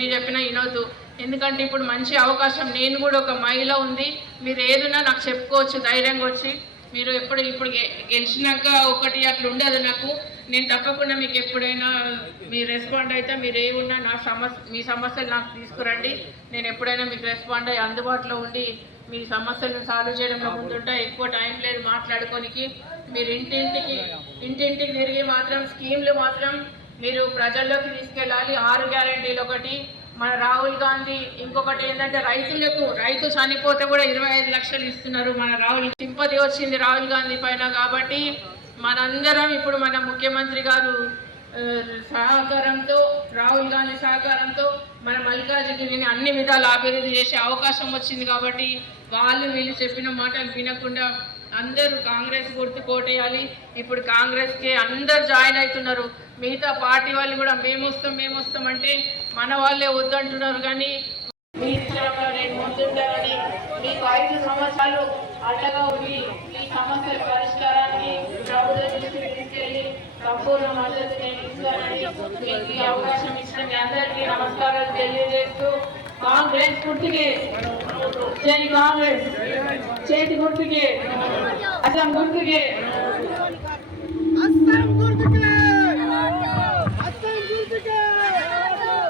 ఎన్ని చెప్పినా వినొద్దు. ఎందుకంటే ఇప్పుడు మంచి అవకాశం, నేను కూడా ఒక మహిళ ఉంది, మీరు ఏదైనా నాకు చెప్పుకోవచ్చు ధైర్యంగా వచ్చి. మీరు ఇప్పుడు గెలిచినాక ఒకటి అట్లా ఉండదు నాకు. నేను తప్పకుండా మీకు ఎప్పుడైనా మీ రెస్పాండ్ అయితే మీరు ఏమున్నా మీ సమస్యలు నాకు తీసుకురండి. నేను ఎప్పుడైనా మీకు రెస్పాండ్ అయ్యి అందుబాటులో ఉండి మీ సమస్యలను సాల్వ్ చేయడంలో ముందుంటా. ఎక్కువ టైం లేదు మాట్లాడుకోనికి. మీరు ఇంటింటికి తిరిగి మాత్రం స్కీమ్లు మాత్రం మీరు ప్రజల్లోకి తీసుకెళ్ళాలి. 6 గ్యారెంటీలు ఒకటి, మన రాహుల్ గాంధీ ఇంకొకటి ఏంటంటే రైతు చనిపోతే కూడా 25 లక్షలు ఇస్తున్నారు. మన సింపతి వచ్చింది రాహుల్ గాంధీ పైన. కాబట్టి మనందరం ఇప్పుడు మన ముఖ్యమంత్రి గారు సహకారంతో, రాహుల్ గాంధీ సహకారంతో మన మల్కాజిగిరిని అన్ని విధాలు అభివృద్ధి చేసే అవకాశం వచ్చింది. కాబట్టి వీళ్ళు చెప్పిన మాటలు వినకుండా అందరూ కాంగ్రెస్ గుర్తు కోటేయాలి. ఇప్పుడు కాంగ్రెస్కి అందరు జాయిన్ అవుతున్నారు. మిగతా పార్టీ వాళ్ళు కూడా మేము వస్తాం అంటే మన వాళ్ళే వద్దంటున్నారు. కానీ మీ నేను ముందుంటానని మీకు 5 సంవత్సరాలు అండగా ఉండి ఈ సమస్యల పరిష్కారానికి ప్రభుత్వ దృష్టికి తీసుకెళ్లి సంపూర్ణ మద్దతు నేను ఇస్తానని మీకు ఈ అవకాశం ఇచ్చిన మీ అందరికీ నమస్కారాలు తెలియజేస్తూ, కాంగ్రెస్ గుర్తుకే జై కాంగ్రెస్, చేతి గుర్తుకే, అసం గుర్తుకే.